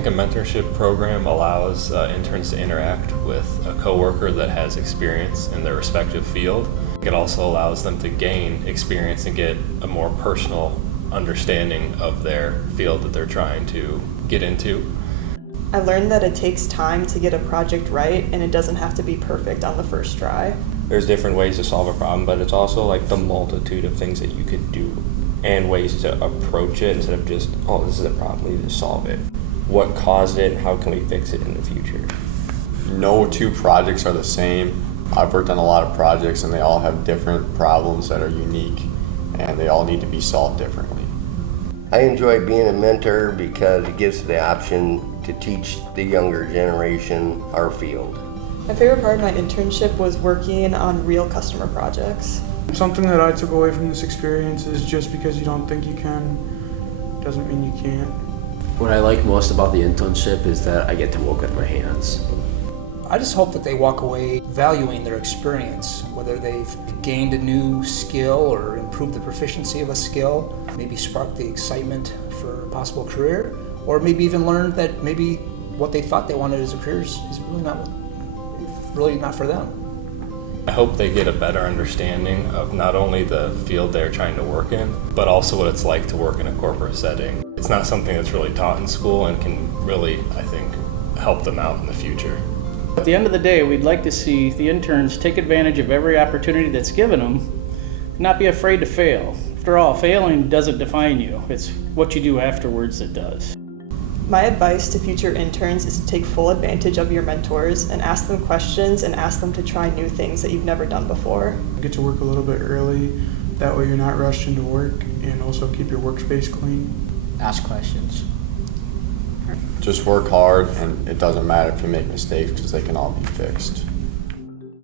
think a mentorship program allows interns to interact with a coworker that has experience in their respective field. It also allows them to gain experience and get a more personal understanding of their field that they're trying to get into. I learned that it takes time to get a project right, and it doesn't have to be perfect on the first try. There's different ways to solve a problem, but it's also like the multitude of things that you could do and ways to approach it instead of just, oh, this is a problem, we need to solve it. What caused it and how can we fix it in the future? No two projects are the same. I've worked on a lot of projects and they all have different problems that are unique and they all need to be solved differently. I enjoy being a mentor because it gives the option to teach the younger generation our field. My favorite part of my internship was working on real customer projects. Something that I took away from this experience is just because you don't think you can, doesn't mean you can't. What I like most about the internship is that I get to work with my hands. I just hope that they walk away valuing their experience, whether they've gained a new skill or improved the proficiency of a skill, maybe sparked the excitement for a possible career, or maybe even learned that maybe what they thought they wanted as a career is really not for them. I hope they get a better understanding of not only the field they're trying to work in, but also what it's like to work in a corporate setting. It's not something that's really taught in school and can really, I think, help them out in the future. At the end of the day, we'd like to see the interns take advantage of every opportunity that's given them, and not be afraid to fail. After all, failing doesn't define you. It's what you do afterwards that does. My advice to future interns is to take full advantage of your mentors and ask them questions and ask them to try new things that you've never done before. Get to work a little bit early, that way you're not rushed into work, and also keep your workspace clean. Ask questions. Just work hard and it doesn't matter if you make mistakes because they can all be fixed.